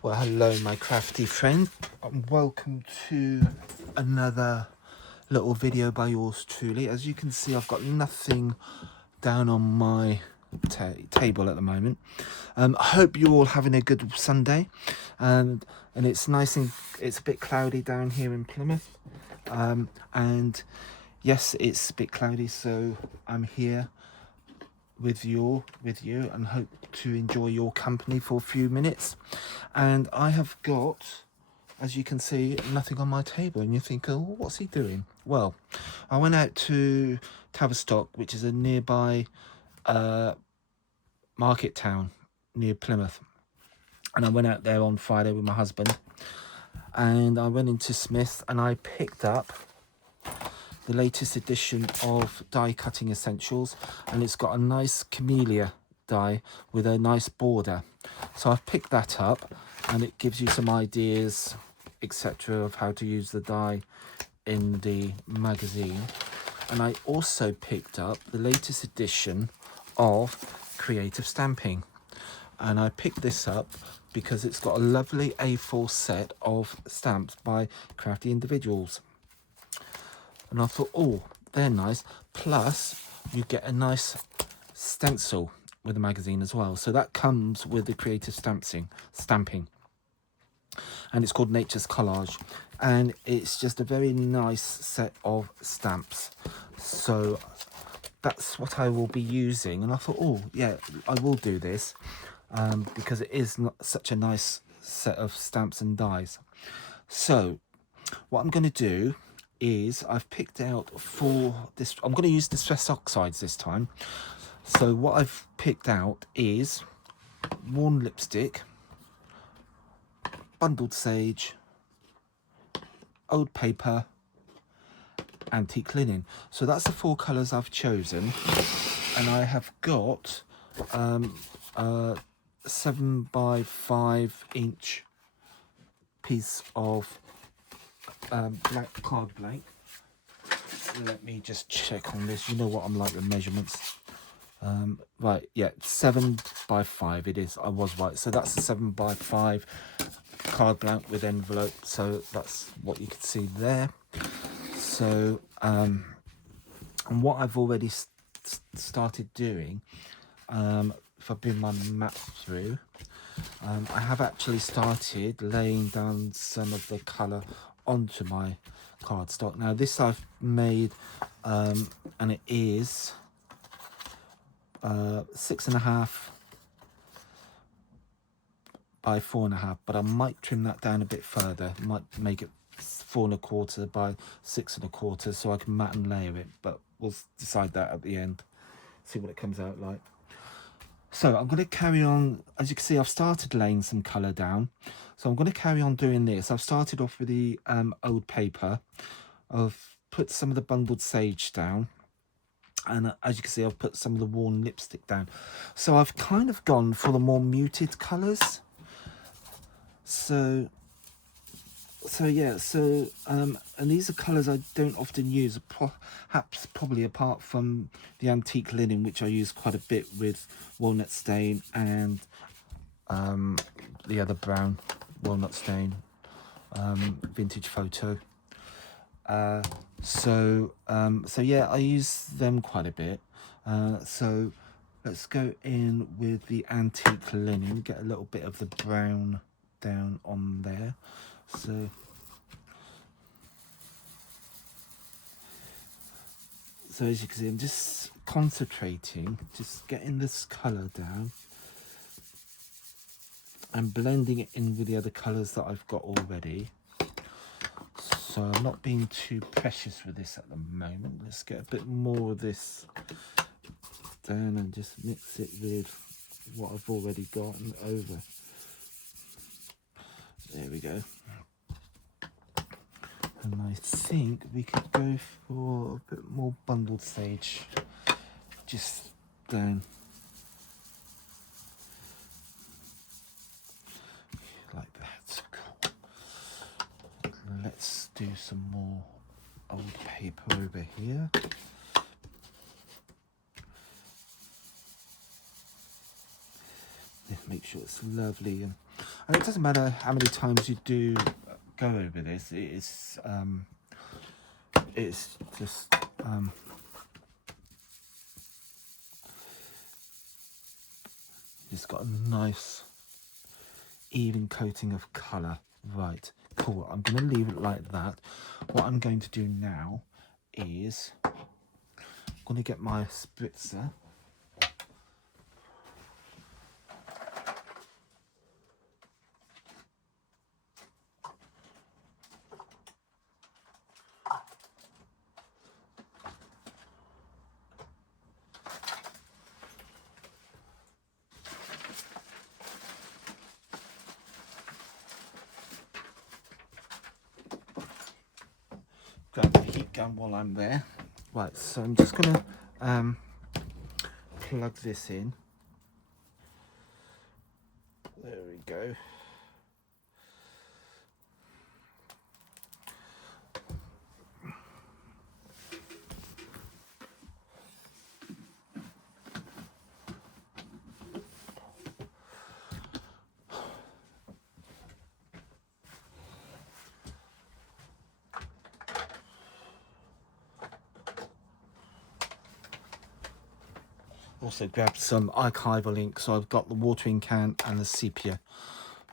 Well, hello, my crafty friend. Welcome to another little video by yours truly. As you can see, I've got nothing down on my table at the moment. I hope you're all having a good Sunday, and it's nice and it's a bit cloudy down here in Plymouth. And yes, it's a bit cloudy, so I'm here with you and hope to enjoy your company for a few minutes. And I have got, as you can see, nothing on my table, and you think, oh, what's he doing? Well, I went out to Tavistock, which is a nearby market town near Plymouth, and I went out there on Friday with my husband, and I went into Smith and I picked up the latest edition of Die Cutting Essentials, and it's got a nice camellia die with a nice border. So I've picked that up, and it gives you some ideas, etc., of how to use the die in the magazine. And I also picked up the latest edition of Creative Stamping, and I picked this up because it's got a lovely A4 set of stamps by crafty individuals. And I thought, oh, they're nice. Plus, you get a nice stencil with the magazine as well. So that comes with the creative stamping. And it's called Nature's Collage. And it's just a very nice set of stamps. So that's what I will be using. And I thought, oh, yeah, I will do this. Because it is not such a nice set of stamps and dies. So what I'm going to do is I've picked out for this, I'm going to use Distress Oxides this time. So what I've picked out is worn lipstick, bundled sage, old paper, antique linen. So that's the four colours I've chosen, and I have got a 7x5" piece of black card blank. Let me just check on this. You know what I'm like with measurements. Right, yeah, 7x5 it is. I was right. So that's a 7x5 card blank with envelope. So that's what you can see there. So, and what I've already started doing, if I bring my map through, I have actually started laying down some of the colour onto my cardstock. Now this I've made, and it is 6.5 by 4.5, but I might trim that down a bit further. Might make it 4.25 by 6.25, so I can mat and layer it, but we'll decide that at the end, see what it comes out like. So I'm going to carry on. As you can see, I've started laying some colour down, so I'm going to carry on doing this. I've started off with the old paper. I've put some of the bundled sage down, and as you can see, I've put some of the worn lipstick down. So I've kind of gone for the more muted colours. So yeah, and these are colours I don't often use, perhaps probably apart from the antique linen, which I use quite a bit with walnut stain and the other brown walnut stain, vintage photo. So yeah, I use them quite a bit. So let's go in with the antique linen, get a little bit of the brown down on there. So as you can see, I'm just concentrating, just getting this colour down and blending it in with the other colours that I've got already. So I'm not being too precious with this at the moment. Let's get a bit more of this down and just mix it with what I've already got and over. There we go. And I think we could go for a bit more bundled sage, just down like that. Cool. Let's do some more old paper over here. Let's make sure it's lovely. And And it doesn't matter how many times you do go over this, it's just it's got a nice even coating of colour. Right, cool. I'm going to leave it like that. What I'm going to do now is I'm going to get my spritzer. Grab the heat gun while I'm there. Right, so I'm just going to plug this in. There we go. Also grabbed some archival ink, so I've got the watering can and the sepia.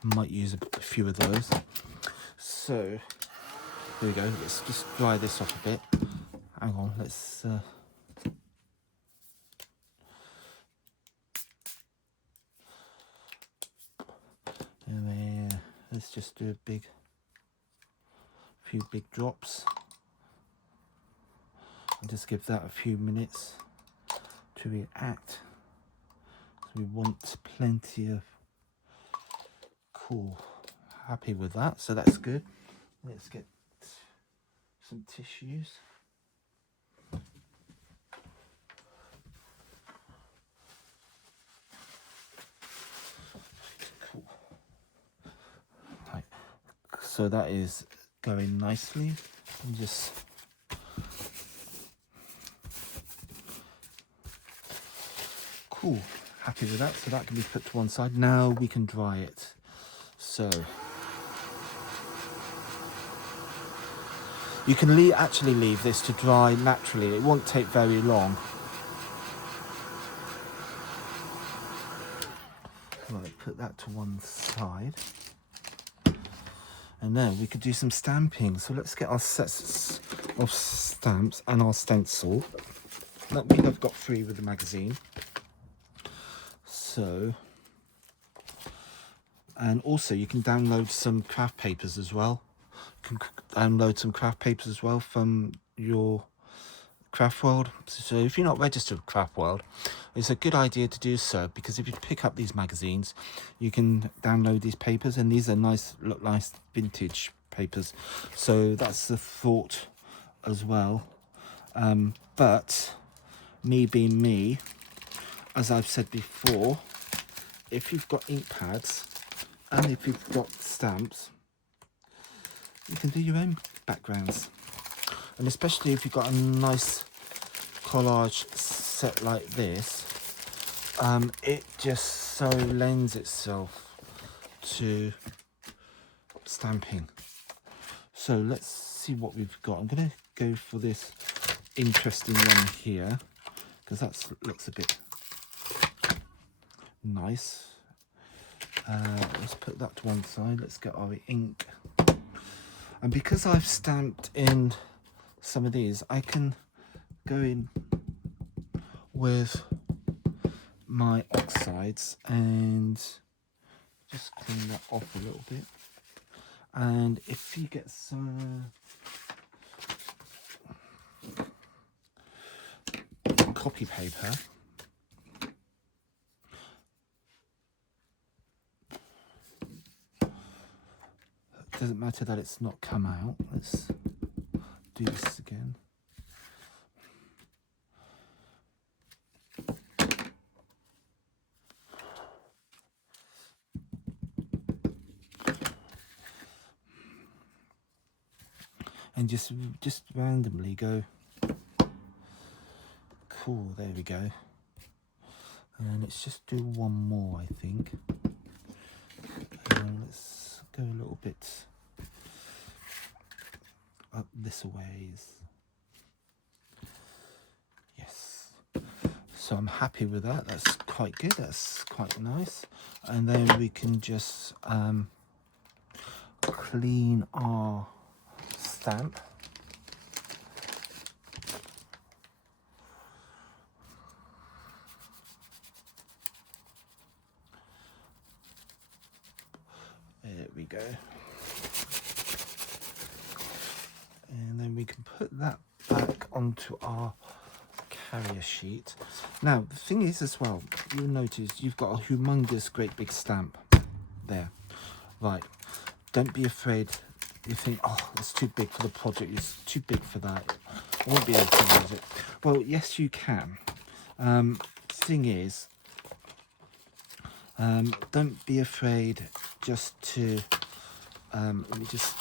Might use a few of those. So there we go. Let's just dry this off a bit. Hang on, let's let's just do a few big drops and just give that a few minutes to react. So we want plenty of cool. Happy with that, so that's good. Let's get some tissues. Cool. Right. So that is going nicely. And just cool. Happy with that. So that can be put to one side. Now we can dry it. So you can actually leave this to dry naturally. It won't take very long. Right, put that to one side. And then we could do some stamping. So let's get our sets of stamps and our stencil. That we have got free with the magazine. So, and also you can download some craft papers as well. You can download some craft papers as well from your Craft World. So if you're not registered with Craft World, it's a good idea to do so, because if you pick up these magazines, you can download these papers, and these are look nice vintage papers. So that's the thought as well. But me being me, as I've said before, if you've got ink pads and if you've got stamps, you can do your own backgrounds. And especially if you've got a nice collage set like this, it just so lends itself to stamping. So let's see what we've got. I'm going to go for this interesting one here, because that looks a bit nice. Let's put that to one side. Let's get our ink. And because I've stamped in some of these, I can go in with my oxides and just clean that off a little bit. And if you get some copy paper, it doesn't matter that it's not come out. Let's do this again. And just randomly go. Cool, there we go. And let's just do one more, I think. And giveaways. Yes. So I'm happy with that. That's quite good. That's quite nice. And then we can just clean our stamp. There we go. And then we can put that back onto our carrier sheet. Now, the thing is as well, you'll notice you've got a humongous, great big stamp there. Right. Don't be afraid. You think, oh, it's too big for the project. It's too big for that. I won't be able to use it. Well, yes, you can. Thing is, don't be afraid just to, let me just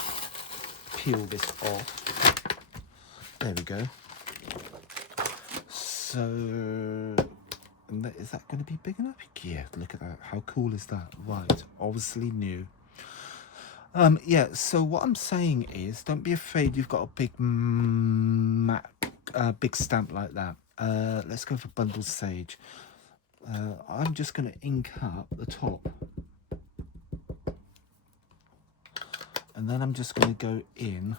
peel this off. There we go. So, is that going to be big enough? Yeah, look at that. How cool is that? Right, obviously new. Yeah, so what I'm saying is, don't be afraid you've got a big big stamp like that. Let's go for bundled sage. I'm just going to ink up the top. And then I'm just going to go in.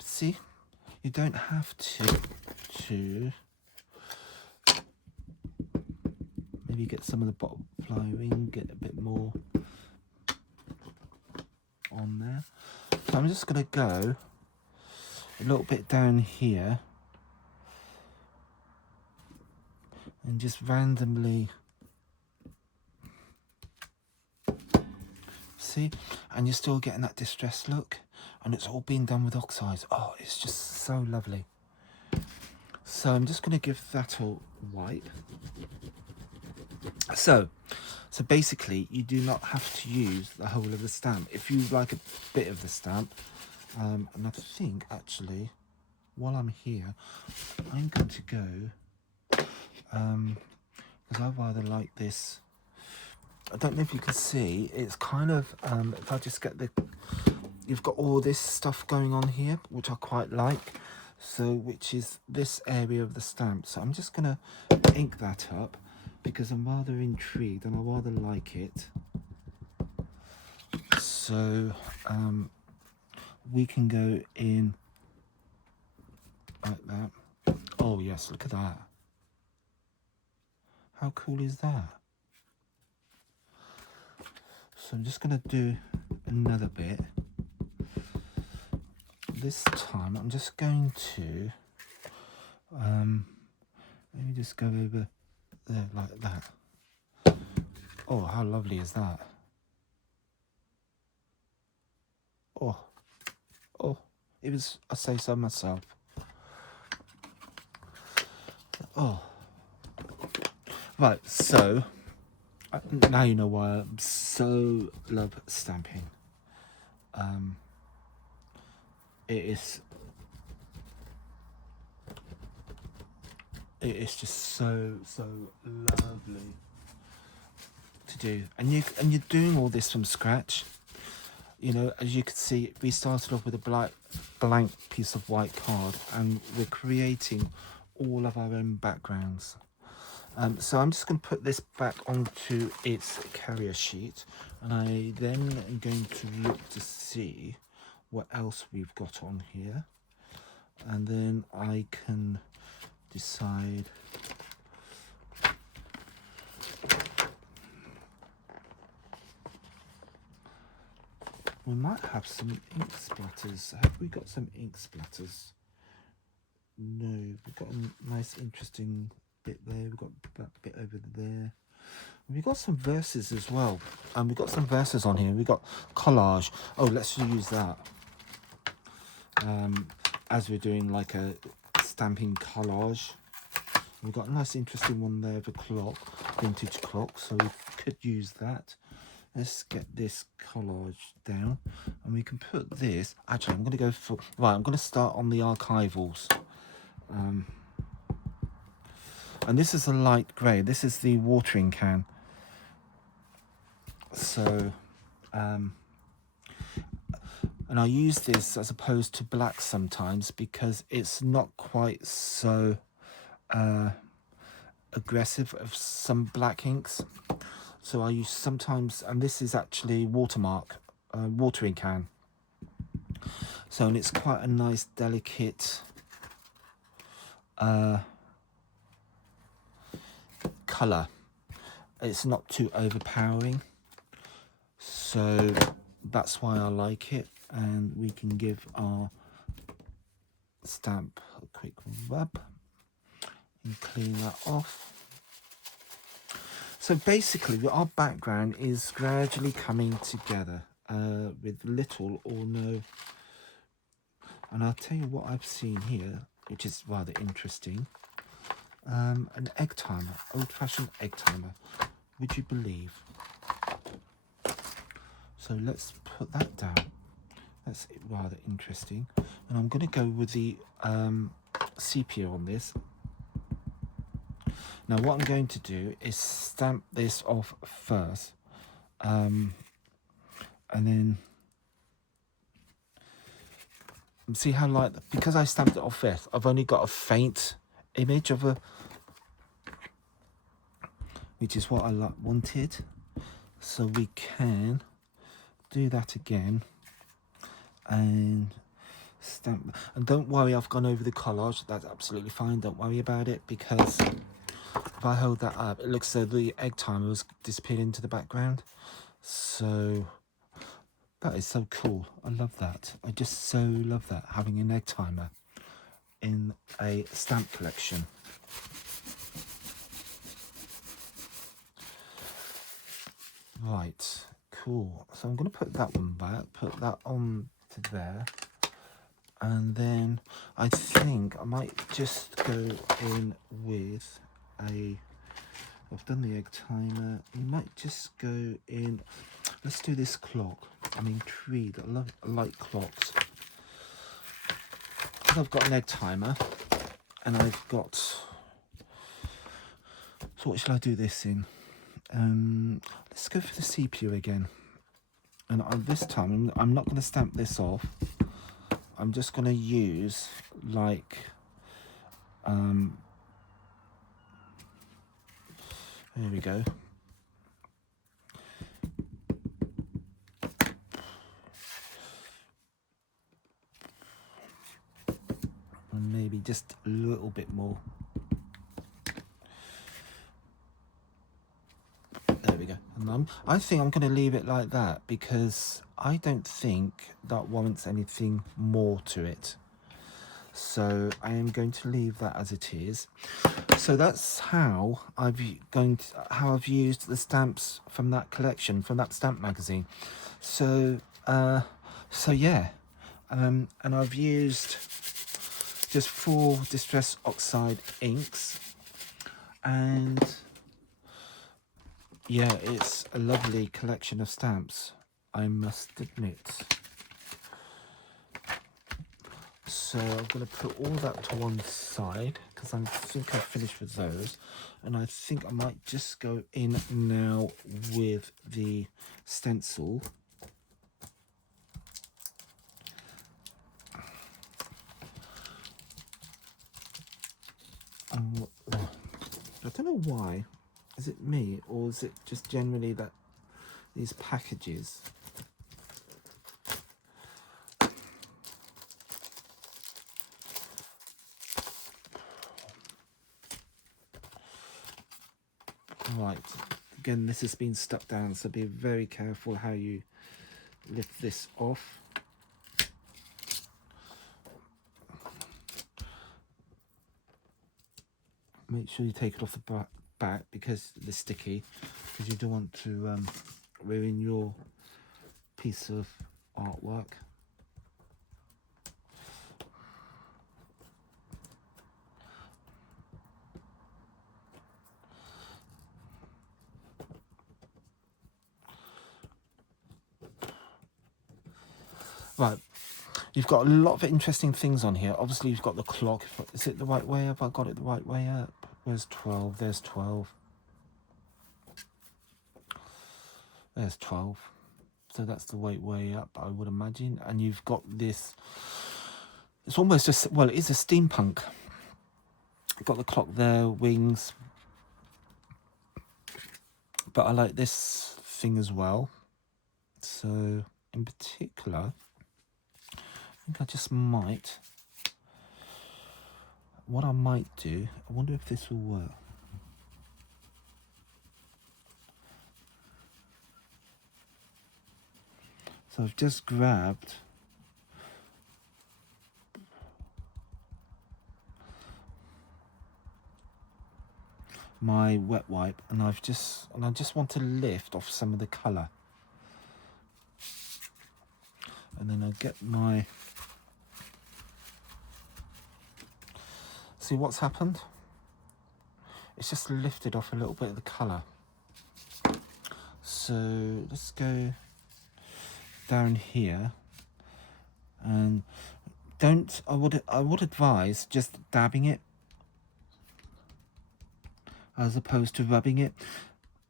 See, you don't have to maybe get some of the butterfly wing, get a bit more on there. So I'm just going to go a little bit down here and just randomly, see, and you're still getting that distressed look, and it's all been done with oxides. Oh, it's just so lovely. So I'm just going to give that a wipe. So basically, you do not have to use the whole of the stamp. If you like a bit of the stamp, and I think actually, while I'm here, I'm going to go, because I rather like this. I don't know if you can see, it's kind of, if I just get you've got all this stuff going on here, which I quite like. So, which is this area of the stamp. So I'm just going to ink that up because I'm rather intrigued and I rather like it. So, we can go in like that. Oh yes, look at that. How cool is that? So I'm just going to do another bit. This time I'm just going to let me just go over there like that. Oh, how lovely is that? Oh, it was, I say so myself. Oh, right, so now you know why I so love stamping. It is just so lovely to do, and you're doing all this from scratch. You know, as you can see, we started off with a blank piece of white card, and we're creating all of our own backgrounds. So I'm just going to put this back onto its carrier sheet, and I then am going to look to see what else we've got on here, and then I can decide. We might have some ink splatters. Have we got some ink splatters? No, we've got a nice interesting bit there. We've got that bit over there. We've got some verses as well. And we've got some verses on here. We've got collage. Oh, let's use that. As we're doing like a stamping collage. We've got a nice interesting one there of a clock, vintage clock, so we could use that. Let's get this collage down, and we can put this. Actually, I'm going to go for, right, I'm going to start on the archivals. And this is a light grey. This is the watering can. So, and I use this as opposed to black sometimes because it's not quite so aggressive of some black inks. So I use sometimes, and this is actually Watermark watering can. So, and it's quite a nice, delicate colour. It's not too overpowering. So that's why I like it. And we can give our stamp a quick rub and clean that off. So basically our background is gradually coming together with little or no. And I'll tell you what I've seen here, which is rather interesting. An egg timer, old-fashioned egg timer. Would you believe? So let's put that down. That's rather interesting. And I'm going to go with the sepia on this. Now what I'm going to do is stamp this off first. And then see how light, because I stamped it off first, I've only got a faint image of a, which is what I wanted. So we can do that again and stamp. And don't worry, I've gone over the collage. That's absolutely fine. Don't worry about it, because if I hold that up, it looks as though the egg timer has disappeared into the background. So that is so cool. I love that. I just so love that, having an egg timer in a stamp collection. Right, cool. So I'm going to put that one back, put that on to there. And then I think I might just go in with a, I've done the egg timer. You might just go in, let's do this clock. I'm intrigued. I like clocks. I've got an egg timer and I've got, so what shall I do this in? Let's go for the sepia again. And this time I'm not going to stamp this off. I'm just going to use like there we go. And maybe just a little bit more. There we go. And I think I'm going to leave it like that, because I don't think that warrants anything more to it. So I am going to leave that as it is. So that's how I've used the stamps from that collection, from that stamp magazine. So yeah, and I've used just 4 Distress Oxide inks, and yeah, it's a lovely collection of stamps, I must admit. So I'm going to put all that to one side, because I think I've finished with those. And I think I might just go in now with the stencil. I don't know why. Is it me, or is it just generally that these packages right, again, this has been stuck down, so be very careful how you lift this off. Make sure you take it off the back, because they're sticky, because you don't want to ruin your piece of artwork. Right, you've got a lot of interesting things on here. Obviously, you've got the clock. Is it the right way up? Have I got it the right way up? Where's 12? There's 12. There's 12. So that's the way up, I would imagine. And you've got this, it's almost just, well, it is a steampunk. Got the clock there, wings. But I like this thing as well. So in particular, I think I just might, what I might do, I wonder if this will work. So I've just grabbed my wet wipe and I just want to lift off some of the colour. And then I'll get my, see what's happened? It's just lifted off a little bit of the colour. So let's go down here and don't, I would advise just dabbing it as opposed to rubbing it,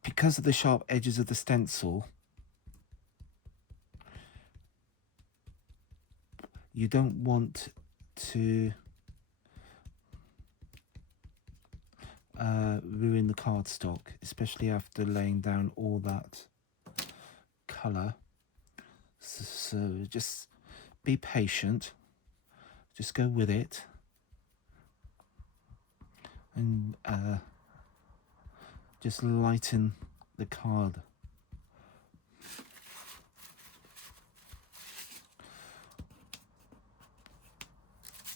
because of the sharp edges of the stencil. You don't want to ruin the cardstock, especially after laying down all that colour. So just be patient, just go with it, and just lighten the card.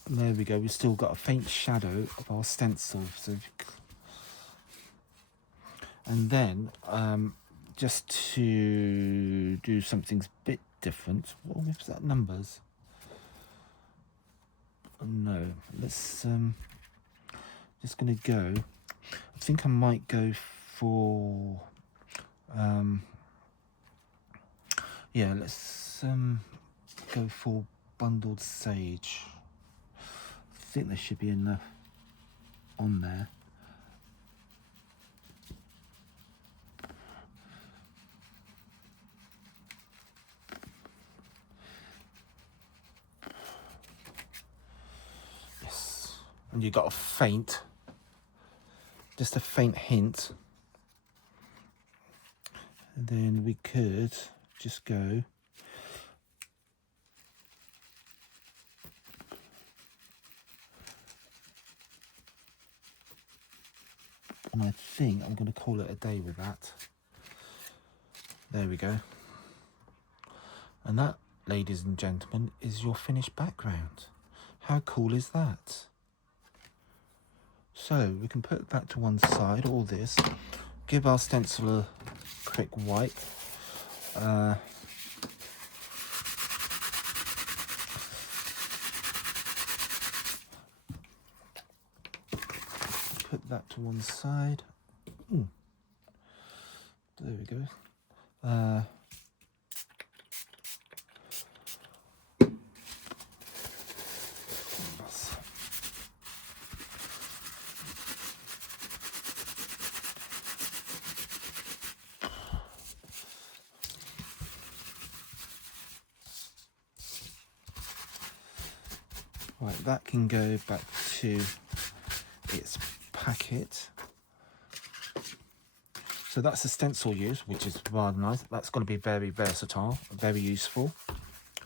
And there we go, we've still got a faint shadow of our stencil. So and then just to do something a bit different, what was that, numbers? No, let's just gonna go, I think I might go for yeah, let's go for bundled sage. I think there should be enough on there. Yes, and you got a faint, just a faint hint. And then we could just go and I think I'm going to call it a day with that. There we go. And that, ladies and gentlemen, is your finished background. How cool is that? So we can put that to one side, all this, give our stencil a quick wipe. Put that to one side. There we go. Right, that can go back to its packet. So that's the stencil used, which is rather nice. That's going to be very versatile, very useful.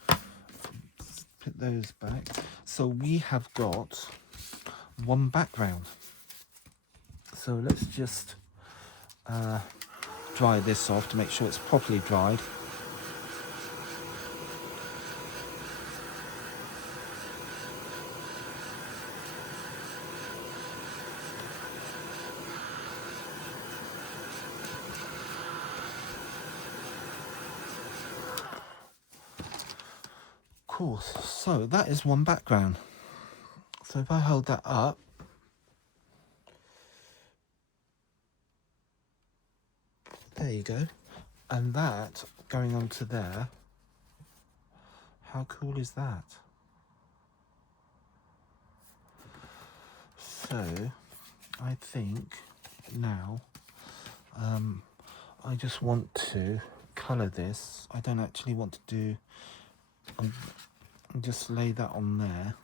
Put those back. So we have got one background. So let's just dry this off to make sure it's properly dried. Cool, so that is one background. So if I hold that up, there you go. And that going onto there, how cool is that? So I think now I just want to colour this. I don't actually want to do, just lay that on there.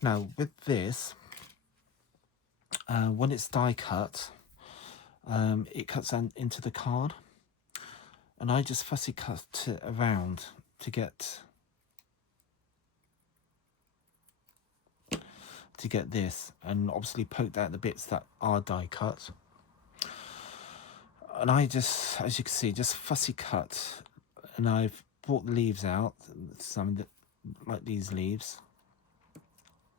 Now with this, when it's die cut, it cuts into the card, and I just fussy cut it around to get this, and obviously poked out the bits that are die cut. And I just, as you can see, just fussy cut, and I've brought the leaves out, some that, like these leaves,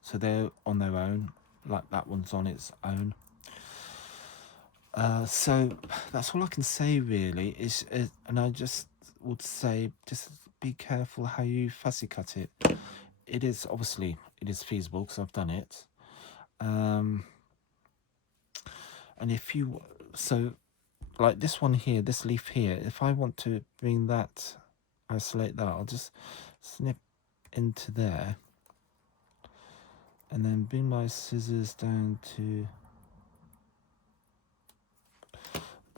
so they're on their own, like that one's on its own. So that's all I can say really, is and I just would say, just be careful how you fussy cut it. It is, obviously it is feasible because I've done it, and if you, so like this one here, this leaf here, if I want to bring that, isolate that, I'll just snip into there and then bring my scissors down to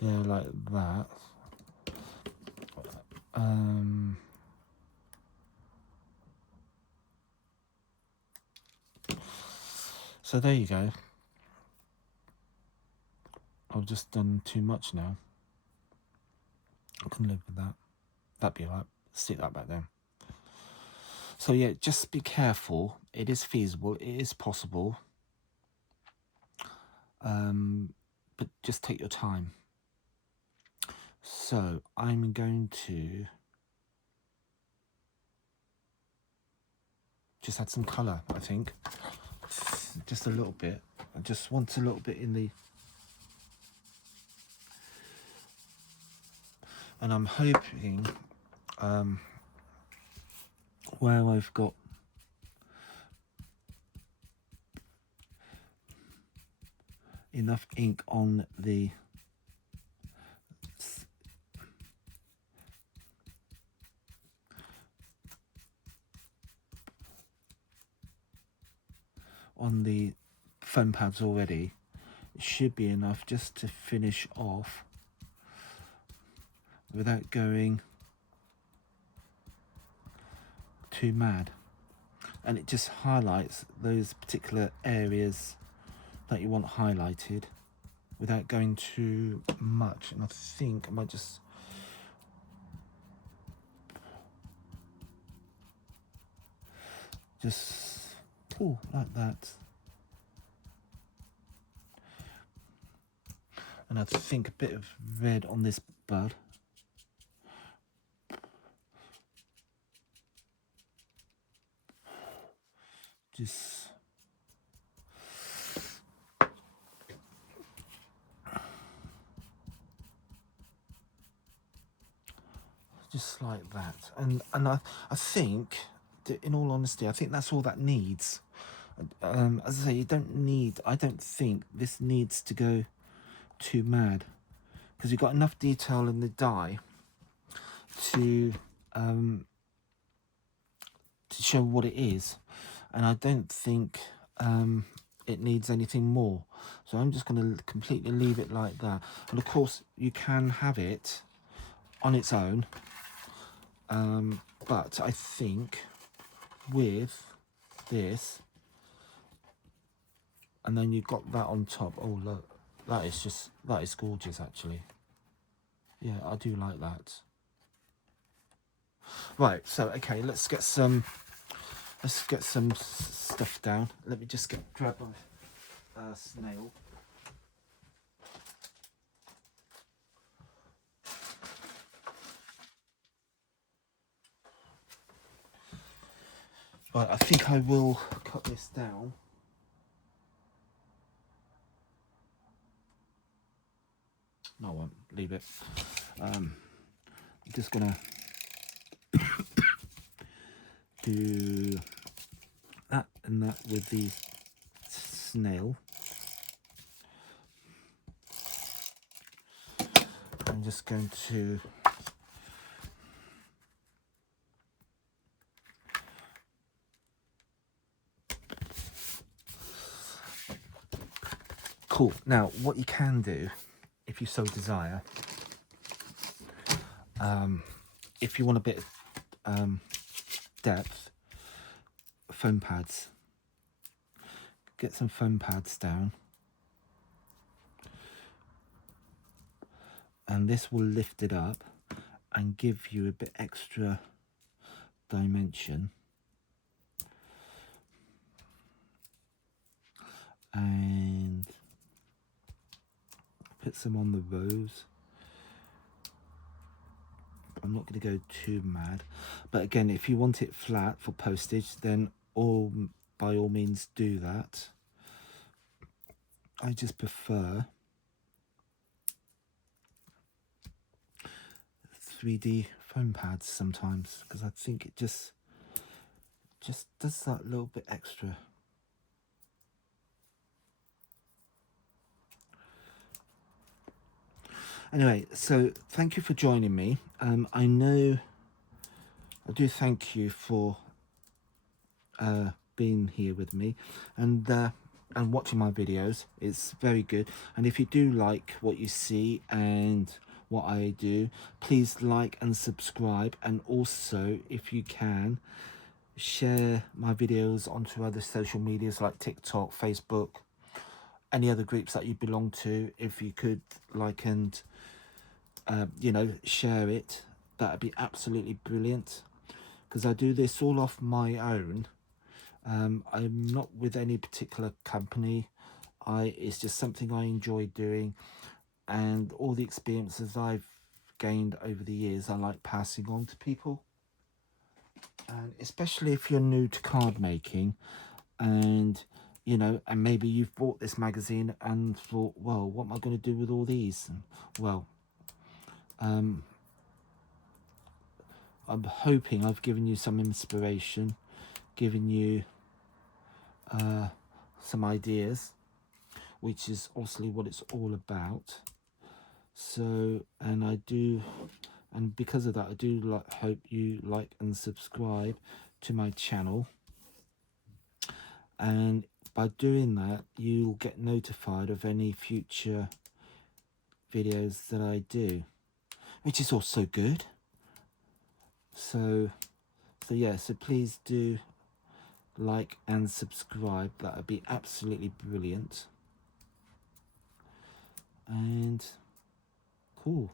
there like that. So there you go. I've just done too much now. I can live with that. That'd be alright. Stick that back there. So yeah, just be careful. It is feasible. It is possible. But just take your time. So I'm going to just add some colour, I think. Just a little bit. I just want a little bit in the... And I'm hoping where I've got enough ink on the foam pads already, it should be enough just to finish off without going too mad. And it just highlights those particular areas that you want highlighted without going too much. And I think I might just pull like that. And I think a bit of red on this bud. Just like that. And I think, in all honesty, I think that's all that needs. As I say, you don't need, I don't think this needs to go too mad, because you've got enough detail in the die to show what it is, and I don't think it needs anything more. So I'm just going to completely leave it like that. And of course you can have it on its own, but I think with this, and then you've got that on top. Oh look, that is gorgeous actually. Yeah, I do like that. Right, so okay, let's get some stuff down. Let me just grab my snail. Right, I think I will cut this down. No, I won't. Leave it. I'm just gonna do that and that with the snail. I'm just going to Cool. Now, what you can do, if you so desire, if you want a bit of depth, foam pads. Get some foam pads down, and this will lift it up and give you a bit extra dimension. And put some on the rows. I'm not going to go too mad, but again, if you want it flat for postage, then by all means do that. I just prefer 3D foam pads sometimes, because I think it just does that little bit extra. Anyway, so thank you for joining me. I do thank you for being here with me and watching my videos. It's very good. And if you do like what you see and what I do, please like and subscribe. And also, if you can, share my videos onto other social medias like TikTok, Facebook, any other groups that you belong to. If you could like and you know, share it, that'd be absolutely brilliant, because I do this all off my own. I'm not with any particular company. It's just something I enjoy doing, and all the experiences I've gained over the years I like passing on to people. And especially if you're new to card making, and you know, and maybe you've bought this magazine and thought, well, what am I going to do with all these? Well, I'm hoping I've given you some inspiration, given you some ideas, which is obviously what it's all about. So, and because of that, I do hope you like and subscribe to my channel, and by doing that you'll get notified of any future videos that I do, which is also good. So yeah, so please do like and subscribe. That would be absolutely brilliant. And cool.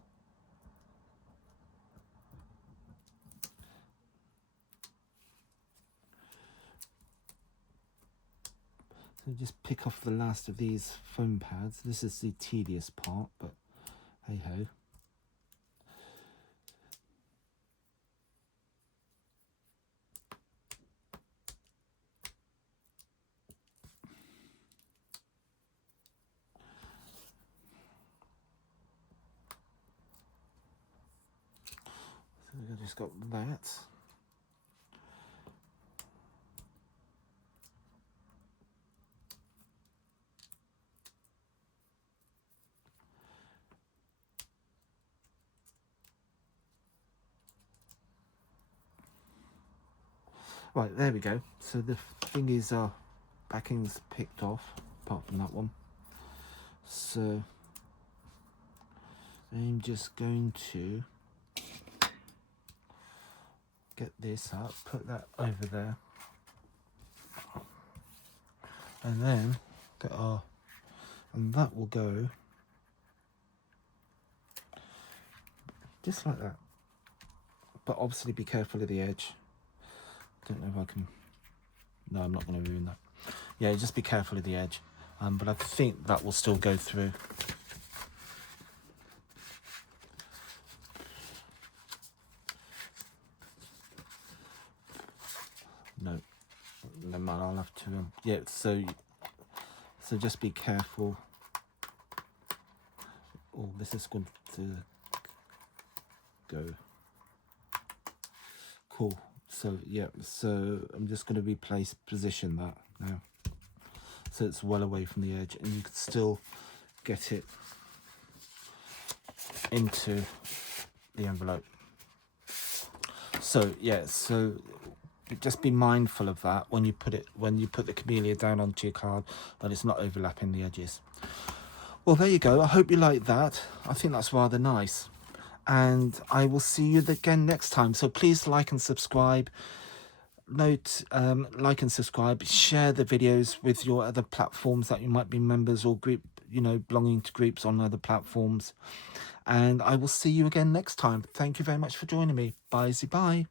So just pick off the last of these foam pads. This is the tedious part, but hey ho. So I just got that. Right, there we go. So the thingies are backings picked off, apart from that one. So I'm just going to get this up, put that over there, and then and that will go just like that. But obviously be careful of the edge. Don't know if I can. No, I'm not going to ruin that. Yeah, just be careful of the edge. But I think that will still go through. No, never mind. I'll have to. Yeah, so just be careful. Oh, this is going to go. Cool. So yeah, so I'm just going to position that now, so it's well away from the edge, and you can still get it into the envelope. So yeah, so just be mindful of that when you put the camellia down onto your card, that it's not overlapping the edges. Well, there you go. I hope you like that. I think that's rather nice. And I will see you again next time. So please like and subscribe. Like and subscribe. Share the videos with your other platforms that you might be members or group, belonging to groups on other platforms. And I will see you again next time. Thank you very much for joining me. Bye. Bye.